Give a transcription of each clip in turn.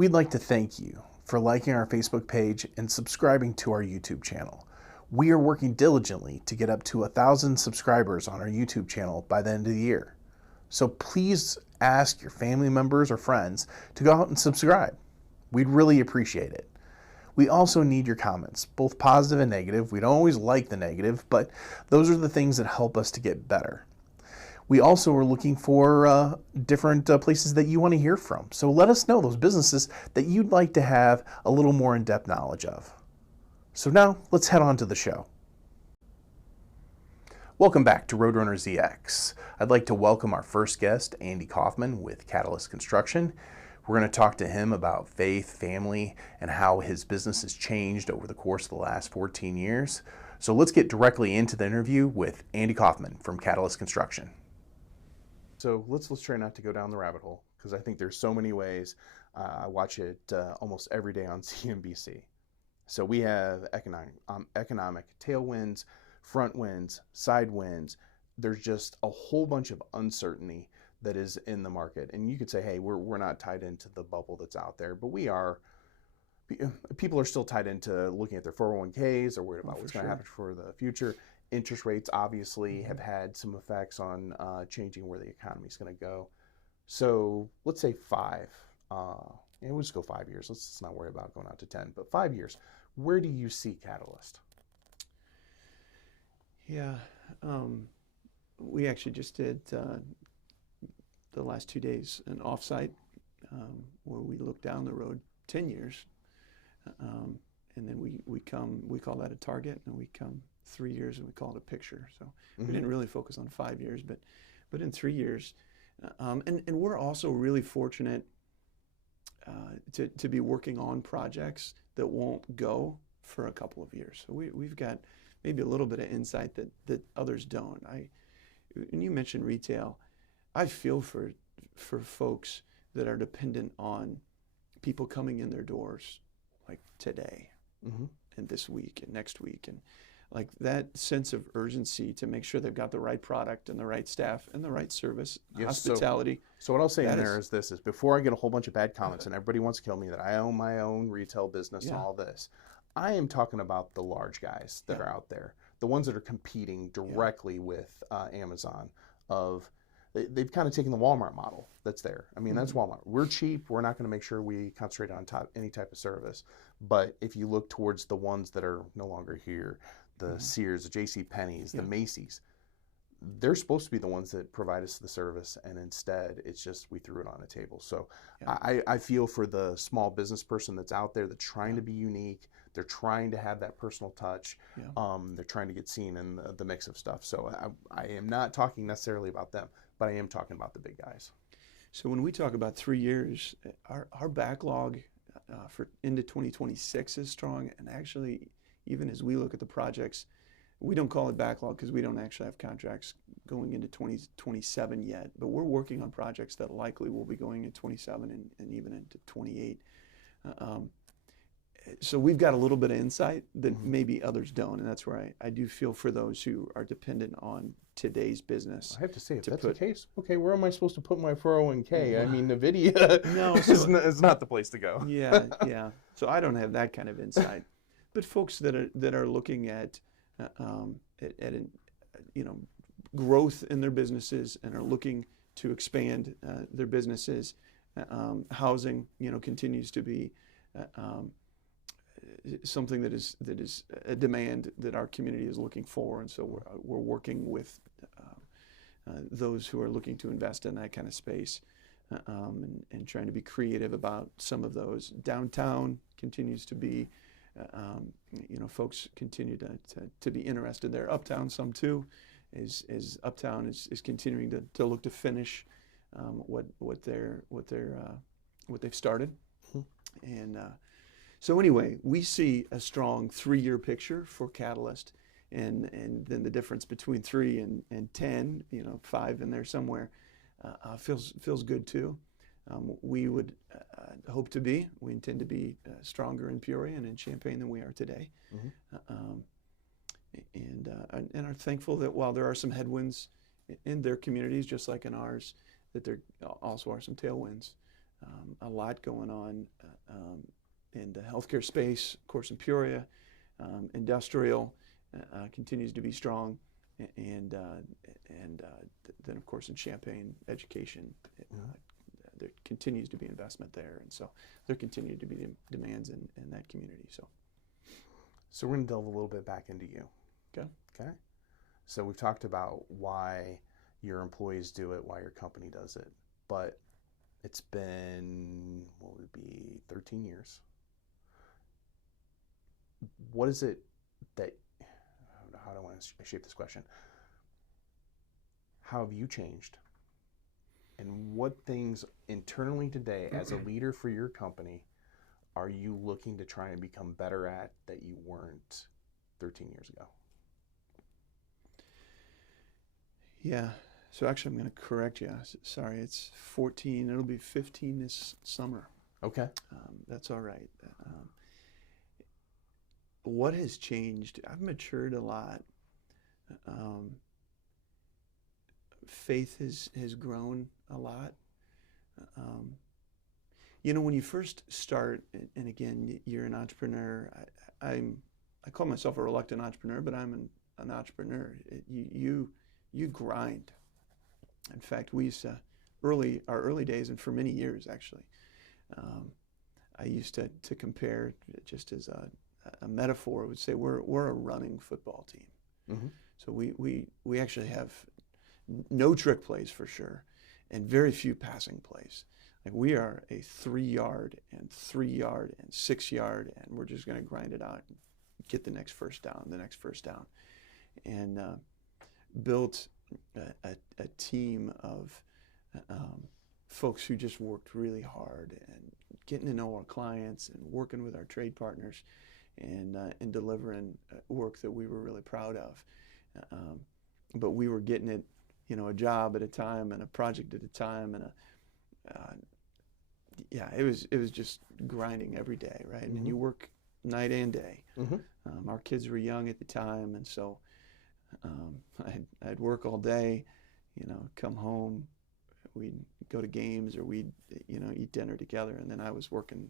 We'd like to thank you for liking our Facebook page and subscribing to our YouTube channel. We are working diligently to get up to 1,000 subscribers on our YouTube channel by the end of the year. So please ask your family members or friends to go out and subscribe. We'd really appreciate it. We also need your comments, both positive and negative. We don't always like the negative, but those are the things that help us to get better. We also are looking for different places that you want to hear from. So let us know those businesses that you'd like to have a little more in-depth knowledge of. So now let's head on to the show. Welcome back to RoadrunnerZX. I'd like to welcome our first guest, Andy Kaufman with Catalyst Construction. We're going to talk to him about faith, family, and how his business has changed over the course of the last 14 years. So let's get directly into the interview with Andy Kaufman from Catalyst Construction. So let's try not to go down the rabbit hole, because I think there's so many ways. I watch it almost every day on CNBC. So we have economic tailwinds, front winds, side winds. There's just a whole bunch of uncertainty that is in the market. And you could say, hey, we're not tied into the bubble that's out there, but we are. People are still tied into looking at their 401ks or worried about what's going to happen for the future. Interest rates obviously have had some effects on changing where the economy is going to go. So let's say 5. And we'll just go 5 years. Let's not worry about going out to 10, but 5 years. Where do you see Catalyst? Yeah, we actually just did the last 2 days an offsite where we look down the road 10 years, and then we call that a target, and we come 3 years and we call it a picture. So we didn't really focus on 5 years, but in 3 years, and we're also really fortunate to be working on projects that won't go for a couple of years. So we've got maybe a little bit of insight that others don't. When you mentioned retail, I feel for folks that are dependent on people coming in their doors like today and this week and next week, and like that sense of urgency to make sure they've got the right product and the right staff and the right service, hospitality. So what I'll say in there is this, is before I get a whole bunch of bad comments and everybody wants to kill me that I own my own retail business and all this, I am talking about the large guys that are out there, the ones that are competing directly with Amazon. They've kind of taken the Walmart model that's there. I mean, that's Walmart. We're cheap. We're not going to make sure we concentrate on any type of service. But if you look towards the ones that are no longer here, the Sears, the JCPenney's, the Macy's, they're supposed to be the ones that provide us the service, and instead it's just we threw it on a table. So I feel for the small business person that's out there that's trying to be unique. They're trying to have that personal touch. They're trying to get seen in the mix of stuff. So I am not talking necessarily about them, but I am talking about the big guys. So when we talk about 3 years, our backlog for into 2026 is strong, and actually, even as we look at the projects, we don't call it backlog because we don't actually have contracts going into 2027 yet, but we're working on projects that likely will be going in 27 and even into 28. So we've got a little bit of insight that maybe others don't, and that's where I do feel for those who are dependent on today's business. I have to say, if that's the case, okay, where am I supposed to put my 401k? I mean, NVIDIA is not the place to go. Yeah. So I don't have that kind of insight. But folks that are looking at growth in their businesses and are looking to expand their businesses, housing continues to be something that is a demand that our community is looking for, and so we're working with those who are looking to invest in that kind of space, and trying to be creative about some of those. Downtown continues to be. Folks continue to be interested there. Uptown, some too, is Uptown is continuing to look to finish what they've started, and so anyway, we see a strong 3-year picture for Catalyst, and then the difference between 3 and 10, 5 in there somewhere, feels good too. We would we intend to be stronger in Peoria and in Champaign than we are today. And are thankful that while there are some headwinds in their communities, just like in ours, that there also are some tailwinds A lot going on in the healthcare space, of course, in Peoria. Industrial continues to be strong, and then of course in Champaign, education, there continues to be investment there, and so there continue to be demands in that community. So we're going to delve a little bit back into you. Okay. Okay. So we've talked about why your employees do it, why your company does it, but it's been, what would it be, 13 years. What is it that, how do I want to shape this question? How have you changed? And what things internally today, as a leader for your company, are you looking to try and become better at that you weren't 13 years ago? Yeah. So actually, I'm going to correct you. Sorry, it's 14. It'll be 15 this summer. Okay. That's all right. What has changed? I've matured a lot. Faith has grown a lot. When you first start, and again, you're an entrepreneur. I call myself a reluctant entrepreneur, but I'm an entrepreneur. You grind. In fact, we used to our early days, and for many years actually, I used to compare, just as a metaphor, I would say we're a running football team. Mm-hmm. So we actually have no trick plays for sure, and very few passing plays. Like we are a 3-yard and 3-yard and 6-yard, and we're just going to grind it out and get the next first down, and built a team of folks who just worked really hard and getting to know our clients and working with our trade partners and delivering work that we were really proud of. But we were getting it, a job at a time and a project at a time, and it was just grinding every day, right? Mm-hmm. And you work night and day. Mm-hmm. Our kids were young at the time, and so I'd work all day, come home, we'd go to games, or we'd eat dinner together, and then I was working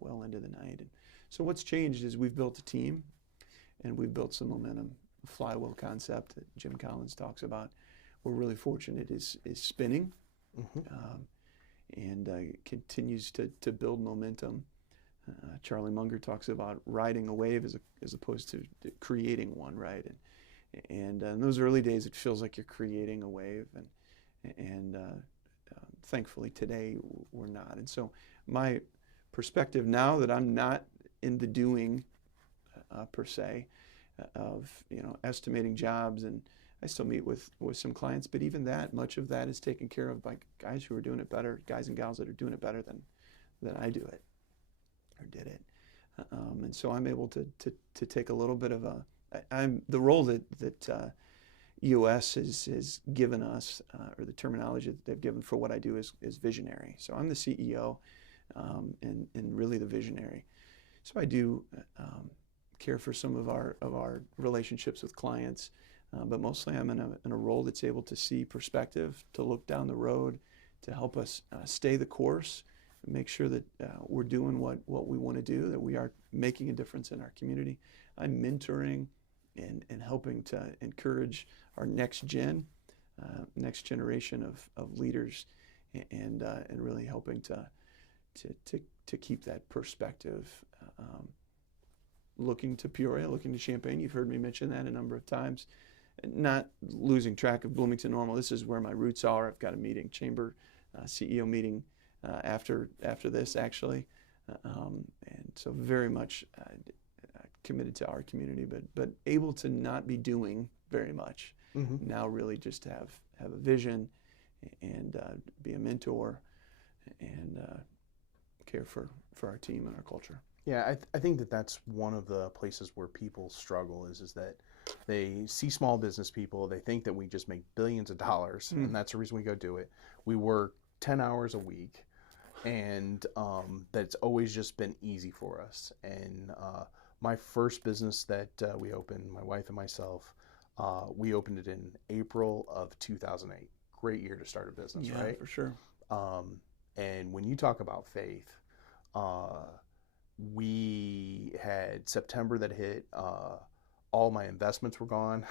well into the night. And so what's changed is we've built a team, and we've built some momentum. The flywheel concept that Jim Collins talks about, we're really fortunate is spinning. Mm-hmm. And continues to build momentum. Charlie Munger talks about riding a wave as opposed to creating one, right? And in those early days, it feels like you're creating a wave, and thankfully today we're not. And so my perspective now that I'm not in the doing per se of estimating jobs, and I still meet with some clients, but even that, much of that is taken care of by guys who are doing it better, guys and gals that are doing it better than I do it or did it. And so I'm able to take a little bit of I'm the role that EOS has given us, or the terminology that they've given for what I do is visionary. So I'm the CEO and really the visionary. So I do care for some of our relationships with clients. But mostly I'm in a role that's able to see perspective, to look down the road, to help us stay the course, and make sure that we're doing what we want to do, that we are making a difference in our community. I'm mentoring and helping to encourage our next generation of leaders, and really helping to keep that perspective. Looking to Peoria, looking to Champaign. You've heard me mention that a number of times. Not losing track of Bloomington-Normal. This is where my roots are. I've got a meeting, chamber CEO meeting after this, actually. And so very much committed to our community, but able to not be doing very much. Mm-hmm. Now really just have a vision and be a mentor and care for our team and our culture. Yeah, I think that's one of the places where people struggle is that they see small business people, they think that we just make billions of dollars, and that's the reason we go do it. We work 10 hours a week, and that's always just been easy for us. And my first business that we opened, my wife and myself, we opened it in April of 2008. Great year to start a business, yeah, right? For sure. And when you talk about faith, we had September that hit, all my investments were gone.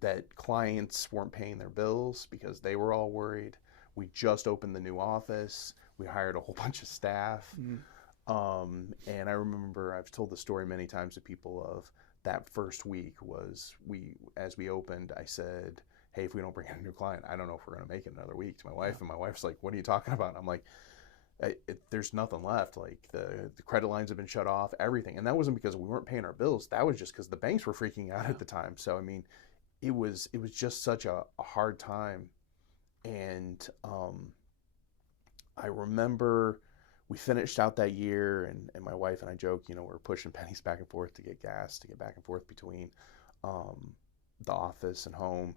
That clients weren't paying their bills because they were all worried. We just opened the new office. We hired a whole bunch of staff. And I remember I've told the story many times to people of that first week was as we opened, I said, hey, if we don't bring in a new client, I don't know if we're going to make it another week to my wife. And my wife's like, what are you talking about? And I'm like, there's nothing left. Like the credit lines have been shut off, everything. And that wasn't because we weren't paying our bills. That was just because the banks were freaking out at the time. So, I mean, it was just such a hard time. And I remember we finished out that year, and my wife and I joke, we were pushing pennies back and forth to get gas, to get back and forth between the office and home.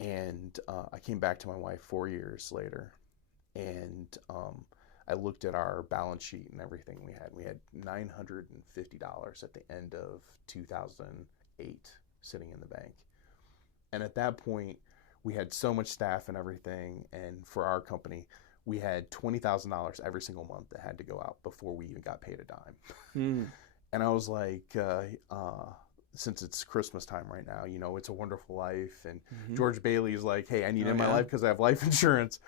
And I came back to my wife 4 years later, and I looked at our balance sheet and everything we had. We had $950 at the end of 2008 sitting in the bank. And at that point, we had so much staff and everything. And for our company, we had $20,000 every single month that had to go out before we even got paid a dime. And I was like, since it's Christmas time right now, It's a Wonderful Life. And George Bailey's like, hey, I need in my life because I have life insurance.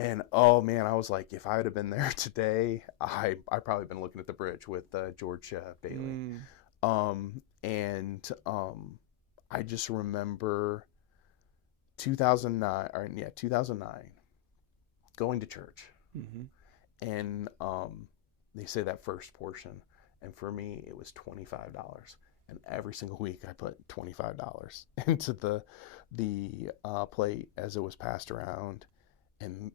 And oh man, I was like, if I would have been there today, I probably been looking at the bridge with George Bailey. I just remember 2009, going to church. And they say that first portion. And for me, it was $25. And every single week I put $25 into the plate as it was passed around. And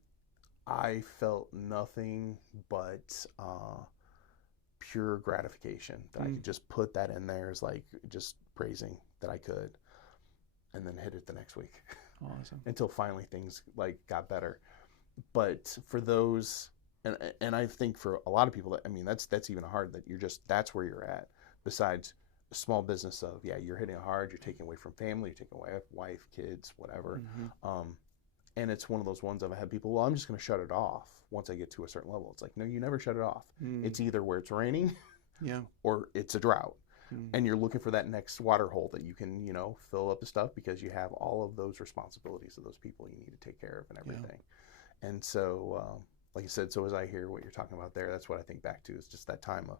I felt nothing but pure gratification that I could just put that in there as like just praising that I could, and then hit it the next week. Awesome. Until finally things like got better. But for those, and I think for a lot of people, that's even hard, that that's where you're at. Besides a small business of, you're hitting it hard, you're taking away from family, you're taking away wife, kids, whatever. And it's one of those ones I've had people, well, I'm just going to shut it off once I get to a certain level. It's like, no, you never shut it off. It's either where it's raining or it's a drought. And you're looking for that next water hole that you can, fill up the stuff, because you have all of those responsibilities of those people you need to take care of and everything. And so, like I said, so as I hear what you're talking about there, that's what I think back to, is just that time of,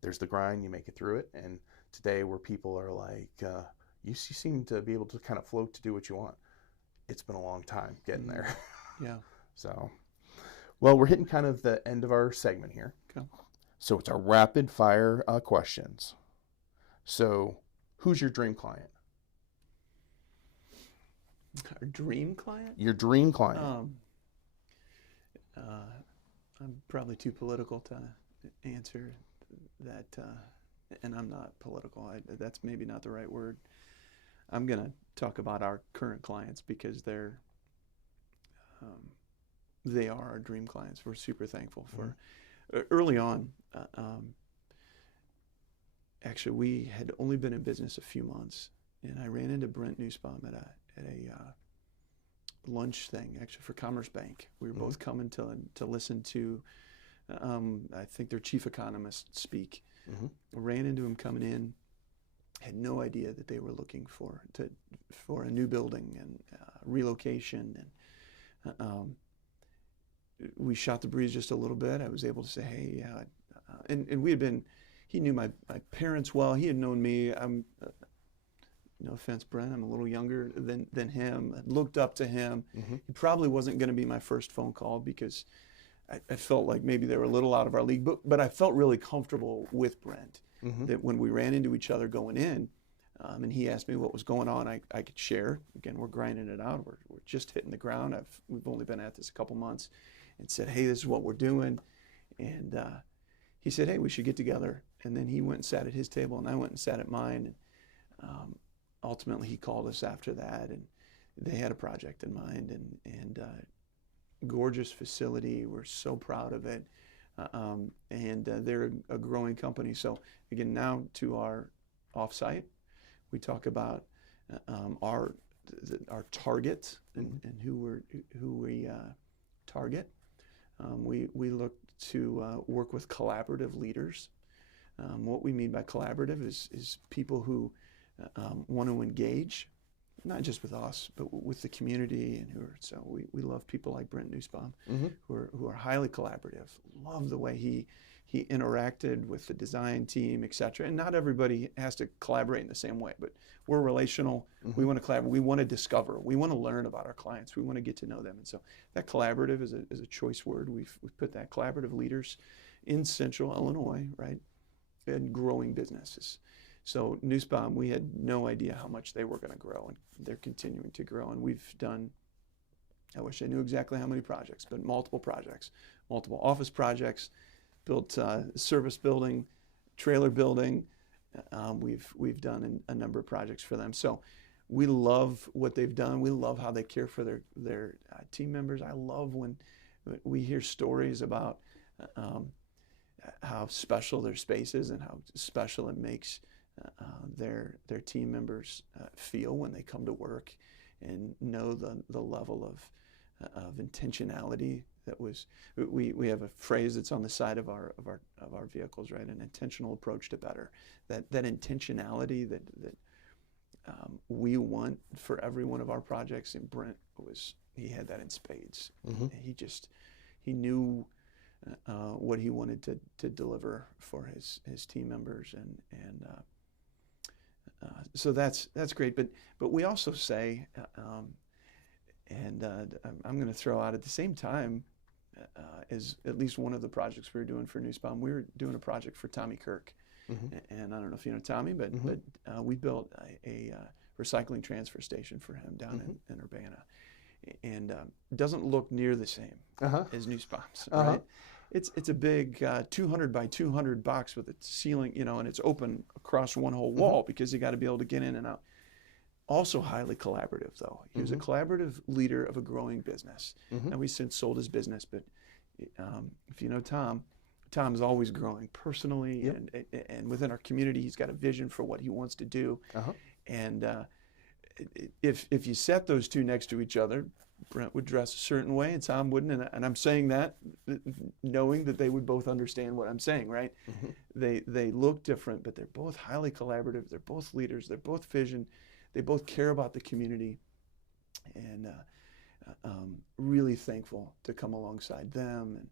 there's the grind, you make it through it. And today where people are like, you seem to be able to kind of float to do what you want. It's been a long time getting there. So, well, we're hitting kind of the end of our segment here. Okay. So it's our rapid fire questions. So who's your dream client? Our dream client? Your dream client. I'm probably too political to answer that, and I'm not political. That's maybe not the right word. I'm going to talk about our current clients, because they are our dream clients. We're super thankful for. Early on, actually, we had only been in business a few months, and I ran into Brent Nussbaum at a lunch thing, actually, for Commerce Bank. We were both coming to listen to, I think, their chief economist speak. I ran into him coming in. Had no idea that they were looking for a new building and relocation, and we shot the breeze just a little bit. I was able to say, hey, and we had been. He knew my parents well. He had known me. I'm, no offense, Brent, I'm a little younger than him. I looked up to him. He probably wasn't going to be my first phone call, because I felt like maybe they were a little out of our league, but I felt really comfortable with Brent. That when we ran into each other going in, and he asked me what was going on, I could share. Again, we're grinding it out. We're just hitting the ground. We've only been at this a couple months, and said, hey, this is what we're doing. And he said, hey, we should get together. And then he went and sat at his table, and I went and sat at mine. And ultimately, he called us after that, and they had a project in mind, and gorgeous facility. We're so proud of it. And they're a growing company. So again, now to our offsite, we talk about our target and who we target. We look to work with collaborative leaders. What we mean by collaborative is people who want to engage, not just with us, but with the community, and so we love people like Brent Nussbaum, who are highly collaborative. Love the way he interacted with the design team, etc. And not everybody has to collaborate in the same way, but we're relational. We want to collaborate. We want to discover. We want to learn about our clients. We want to get to know them. And so that collaborative is a choice word. We've put that collaborative leaders in Central Illinois, right, and growing businesses. So Nussbaum, we had no idea how much they were going to grow, and they're continuing to grow. And we've done, I wish I knew exactly how many projects, but multiple projects, multiple office projects, built service building, trailer building. We've done a number of projects for them. So we love what they've done. We love how they care for their team members. I love when we hear stories about how special their space is and how special it makes their team members feel when they come to work and know the level of intentionality that was. We have a phrase that's on the side of our vehicles, right? An intentional approach to better. That intentionality that we want for every one of our projects. And Brent he had that in spades. He knew what he wanted to deliver for his team members, and so that's great. But we also say, and I'm going to throw out at the same time as at least one of the projects we were doing for Nussbaum, we were doing a project for Tommy Kirk, and I don't know if you know Tommy, but we built a recycling transfer station for him down in Urbana, and doesn't look near the same as Nussbaum's, right? It's a big 200 by 200 box with a ceiling, and it's open across one whole wall because you got to be able to get in and out. Also highly collaborative, though. He was a collaborative leader of a growing business. And we since sold his business, but if you know Tom's always growing personally and within our community. He's got a vision for what he wants to do. And if you set those two next to each other, Brent would dress a certain way and Tom wouldn't, and I'm saying that knowing that they would both understand what I'm saying, right? They look different, but they're both highly collaborative. They're both leaders. They're both vision. They both care about the community, and really thankful to come alongside them.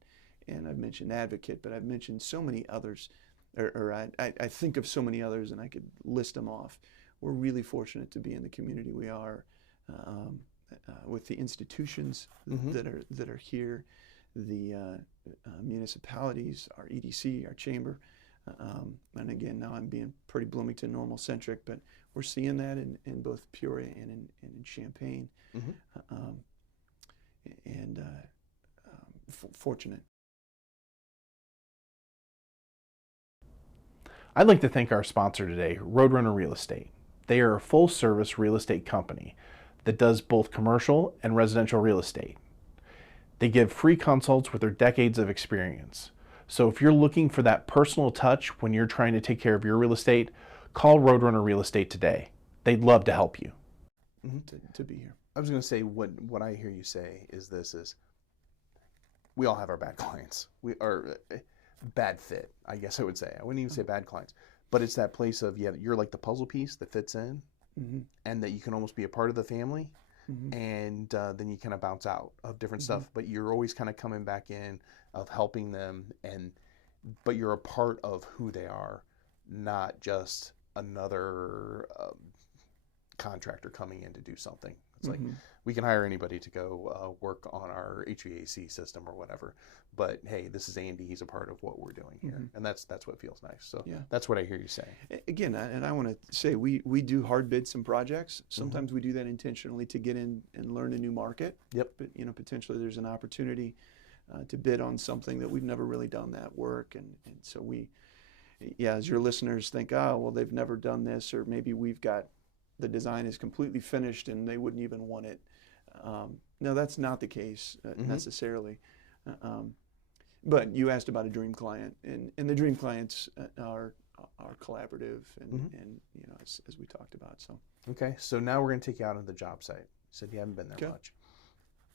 And I've mentioned Advocate, but I've mentioned so many others, or I think of so many others, and I could list them off. We're really fortunate to be in the community we are, with the institutions that are here, the municipalities, our EDC, our chamber. And again, now I'm being pretty Bloomington-Normal centric, but we're seeing that in both Peoria and in Champaign, fortunate. I'd like to thank our sponsor today, Roadrunner Real Estate. They are a full-service real estate company that does both commercial and residential real estate. They give free consults with their decades of experience. So if you're looking for that personal touch when you're trying to take care of your real estate, call Roadrunner Real Estate today. They'd love to help you. To be here. I was going to say, what I hear you say is we all have our bad clients. We are bad fit, I guess I would say. I wouldn't even say bad clients. But it's that place of, you're like the puzzle piece that fits in, and that you can almost be a part of the family, and then you kind of bounce out of different stuff. But you're always kind of coming back in of helping them, but you're a part of who they are, not just another contractor coming in to do something. It's like, we can hire anybody to go work on our HVAC system or whatever, but hey, this is Andy. He's a part of what we're doing here, and that's what feels nice. So that's what I hear you saying. Again, and I want to say we do hard bid some projects. Sometimes we do that intentionally to get in and learn a new market. But potentially there's an opportunity to bid on something that we've never really done that work, and so as your listeners think, oh well, they've never done this, or maybe we've got the design is completely finished and they wouldn't even want it. No, that's not the case necessarily. But you asked about a dream client, and the dream clients are collaborative, and as we talked about. So okay, so now we're going to take you out on the job site. You said you haven't been there much.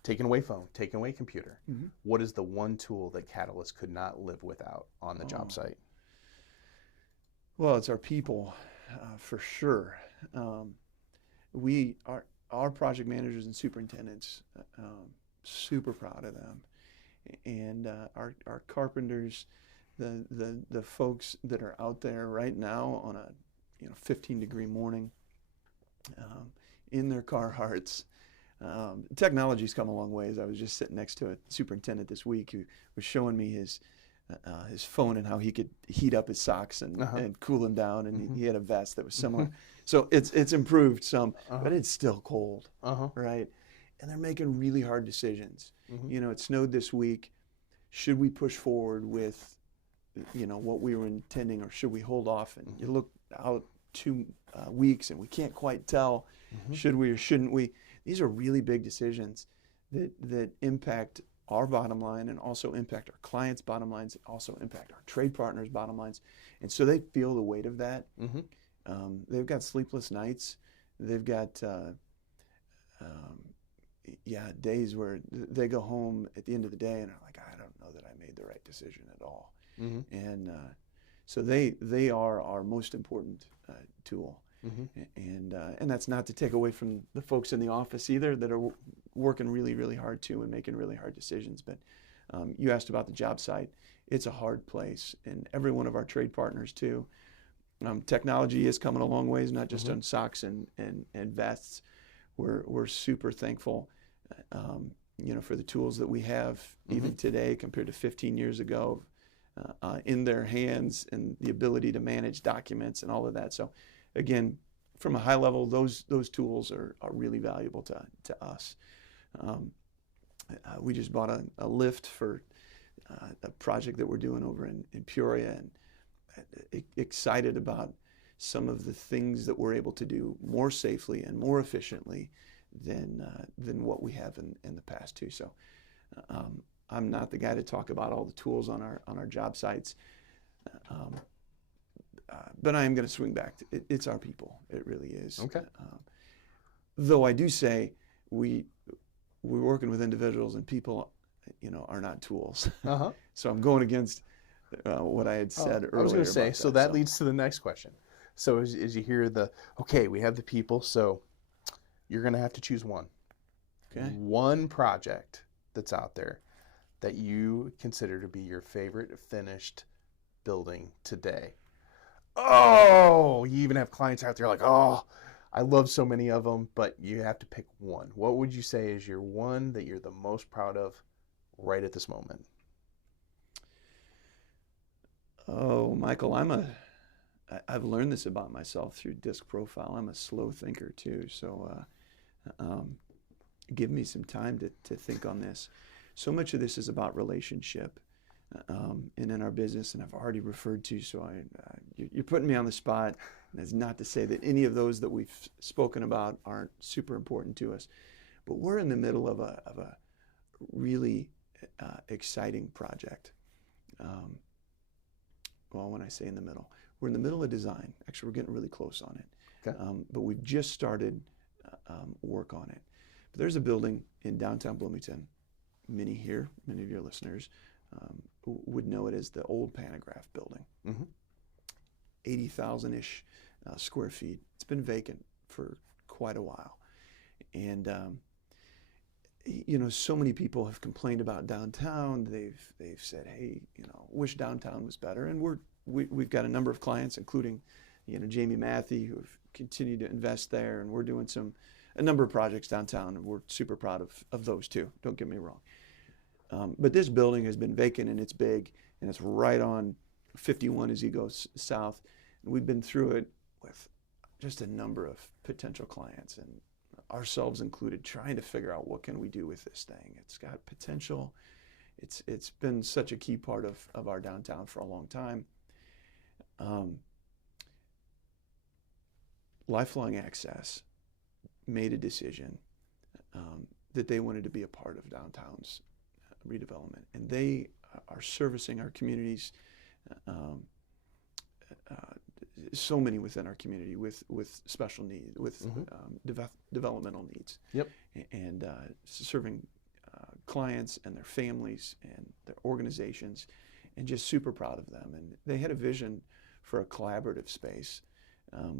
taking away phone, taking away computer. Mm-hmm. What is the one tool that Catalyst could not live without on the job site? Well, it's our people, for sure. We are our project managers and superintendents, super proud of them, and our carpenters, the folks that are out there right now on a 15-degree morning, in their Carhartts. Technology's come a long ways. I was just sitting next to a superintendent this week who was showing me his phone and how he could heat up his socks and cool them down, and he had a vest that was similar. So it's improved some, but it's still cold, right? And they're making really hard decisions. It snowed this week. Should we push forward with what we were intending, or should we hold off? And you look out 2 weeks and we can't quite tell, should we or shouldn't we? These are really big decisions that impact our bottom line and also impact our clients' bottom lines, also impact our trade partners' bottom lines. And so they feel the weight of that. They've got sleepless nights. They've got days where they go home at the end of the day and are like, I don't know that I made the right decision at all. And so they are our most important tool. And that's not to take away from the folks in the office either that are working really, really hard too and making really hard decisions. But you asked about the job site. It's a hard place, and every one of our trade partners too. Technology is coming a long ways, not just on socks and vests. We're super thankful, for the tools that we have even today compared to 15 years ago, in their hands, and the ability to manage documents and all of that. So, again, from a high level, those tools are really valuable to us. We just bought a lift for a project that we're doing over in Peoria, and excited about some of the things that we're able to do more safely and more efficiently than what we have in the past too. So I'm not the guy to talk about all the tools on our job sites, but I am going to swing back to it's our people. It really is. Okay. Though I do say we're working with individuals, and people, are not tools. So I'm going against what I had said earlier. I was going to say, so that leads to the next question. So as you hear we have the people, so you're going to have to choose one. Okay. One project that's out there that you consider to be your favorite finished building today. Oh, you even have clients out there like, oh, I love so many of them, but you have to pick one. What would you say is your one that you're the most proud of right at this moment? Oh, Michael, I've learned this about myself through disc profile. I'm a slow thinker too, so give me some time to think on this. So much of this is about relationship, and in our business, and I've already referred to, so you're putting me on the spot. And that's not to say that any of those that we've spoken about aren't super important to us, but we're in the middle of a really exciting project. Well, when I say in the middle, we're in the middle of design. Actually, we're getting really close on it. Okay. But we've just started work on it. But there's a building in downtown Bloomington. Many of your listeners would know it as the old Panagraph building. 80,000-ish square feet. It's been vacant for quite a while. And so many people have complained about downtown. They've said, hey, wish downtown was better. And we've got a number of clients, including, Jamie Matthew, who have continued to invest there, and we're doing a number of projects downtown, and we're super proud of those too. Don't get me wrong. But this building has been vacant, and it's big, and it's right on 51 as you go south. And we've been through it with just a number of potential clients, and ourselves included, trying to figure out what can we do with this thing. It's got potential. It's been such a key part of our downtown for a long time. Lifelong Access made a decision that they wanted to be a part of downtown's redevelopment, and they are servicing our communities, so many within our community with special needs, with developmental needs. Yep. And serving clients and their families and their organizations, and just super proud of them. And they had a vision for a collaborative space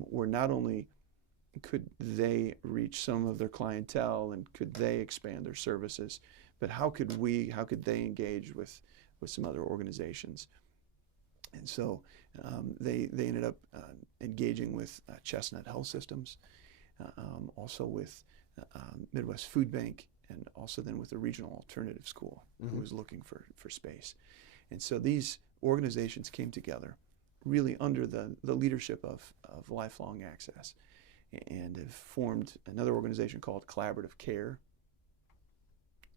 where not only could they reach some of their clientele and could they expand their services, but how could they engage with some other organizations? And so they ended up engaging with Chestnut Health Systems, also with Midwest Food Bank, and also then with the Regional Alternative School, who was looking for space. And so these organizations came together really under the leadership of Lifelong Access, and have formed another organization called Collaborative Care.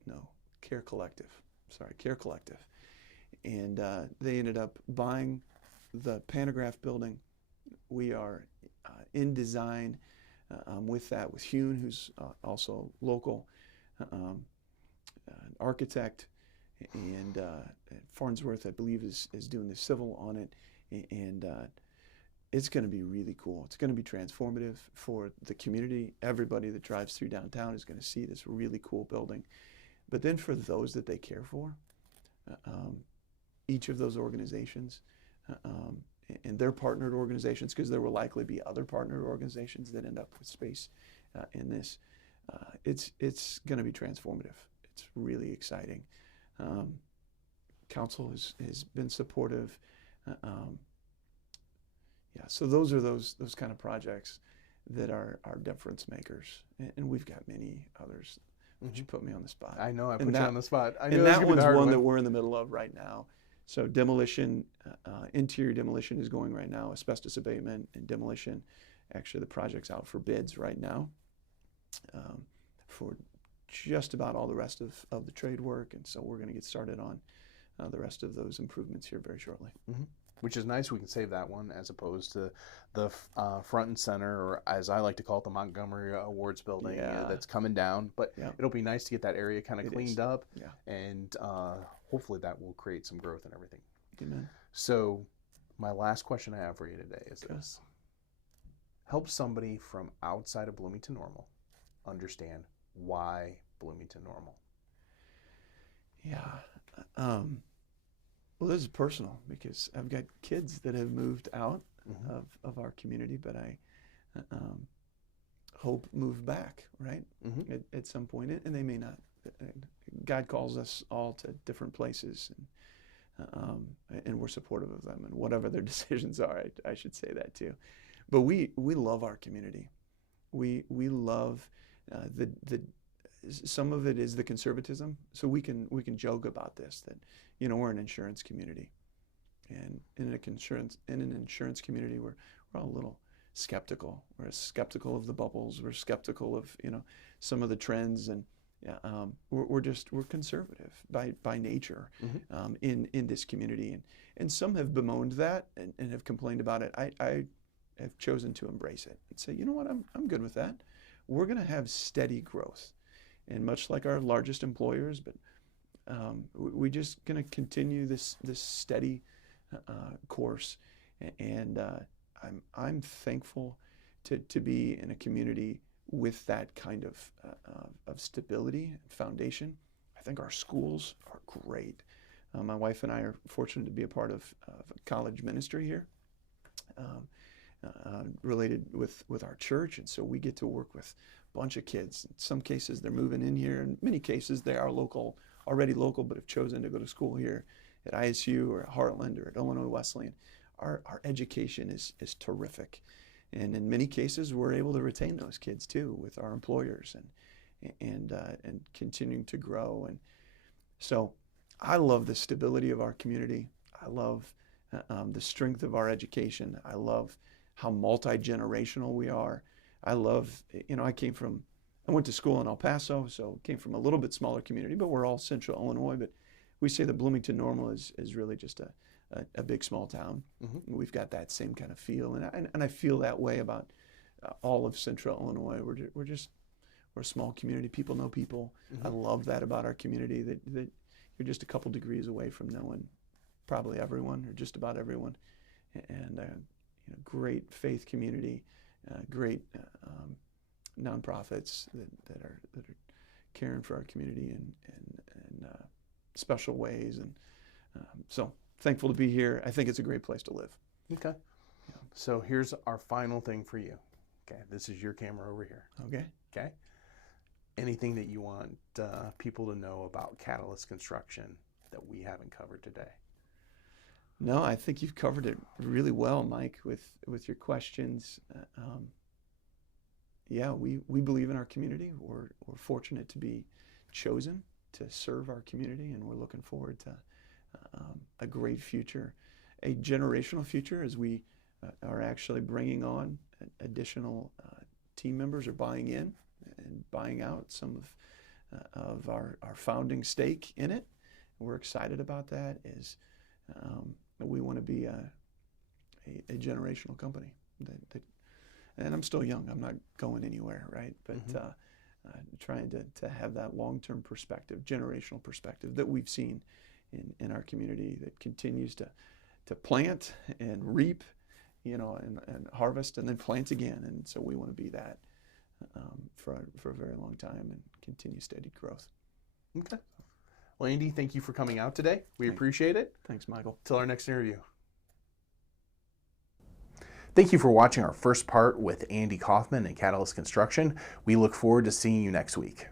No, Care Collective. Sorry, Care Collective. And they ended up buying the Pantograph building. We are in design with that, with Hune, who's also local, an architect, and Farnsworth, I believe, is doing the civil on it. And it's going to be really cool. It's going to be transformative for the community. Everybody that drives through downtown is going to see this really cool building. But then for those that they care for, each of those organizations and their partnered organizations, because there will likely be other partnered organizations that end up with space in this, it's going to be transformative. It's really exciting. Council has been supportive. Yeah, so those are those kind of projects that are difference makers, and we've got many others. But you put me on the spot. I know, I put you on the spot. I know and that one's one one that we're in the middle of right now. So demolition, interior demolition is going right now, asbestos abatement and demolition. Actually, the project's out for bids right now for just about all the rest of the trade work, and so we're going to get started on the rest of those improvements here very shortly. Which is nice. We can save that one as opposed to the front and center, or as I like to call it, the Montgomery Awards building that's coming down. But it'll be nice to get that area kind of cleaned up, and hopefully that will create some growth and everything. Amen. So my last question I have for you today is this. Help somebody from outside of Bloomington-Normal understand why Bloomington-Normal. Yeah. Well, this is personal because I've got kids that have moved out of our community, but I hope move back, right, at some point, and they may not. God calls us all to different places, and we're supportive of them, and whatever their decisions are, I should say that too. But we love our community. We love some of it is the conservatism, so we can joke about this, that we're an insurance community, and in an insurance community we're all a little skeptical. We're skeptical of the bubbles. We're skeptical of some of the trends, and we're conservative by nature in this community, and some have bemoaned that and have complained about it. I have chosen to embrace it and say, you know what, I'm good with that. We're going to have steady growth. And much like our largest employers, but we're just going to continue this steady course. And I'm thankful to be in a community with that kind of stability and foundation. I think our schools are great. My wife and I are fortunate to be a part of a college ministry here, related with our church, and so we get to work with bunch of kids. In some cases, they're moving in here. In many cases, they are already local, but have chosen to go to school here at ISU or at Heartland or at Illinois Wesleyan. Our education is terrific. And in many cases, we're able to retain those kids too with our employers and continuing to grow. And so I love the stability of our community. I love the strength of our education. I love how multi-generational we are. I love, I went to school in El Paso, so came from a little bit smaller community, but we're all central Illinois. But we say that Bloomington-Normal is really just a big small town. We've got that same kind of feel, and I feel that way about all of central Illinois. We're a small community. People know people. I love that about our community, that you're just a couple degrees away from knowing probably everyone or just about everyone, and great faith community. Great nonprofits that are caring for our community and special ways. And so thankful to be here. I think it's a great place to live. Okay. Yeah. So here's our final thing for you. Okay. This is your camera over here. Okay. Okay. Anything that you want people to know about Catalyst Construction that we haven't covered today? No, I think you've covered it really well, Mike, with your questions. Yeah, we believe in our community. We're fortunate to be chosen to serve our community, and we're looking forward to a great future, a generational future, as we are actually bringing on additional team members, or buying in and buying out some of our founding stake in it. We're excited about that. We want to be a generational company. And I'm still young. I'm not going anywhere, right? But trying to have that long-term perspective, generational perspective that we've seen in our community, that continues to plant and reap, and harvest and then plant again. And so we want to be that for a very long time and continue steady growth. Okay. Well, Andy, thank you for coming out today. We appreciate it. Thanks, Michael. Till our next interview. Thank you for watching our first part with Andy Kaufman and Catalyst Construction. We look forward to seeing you next week.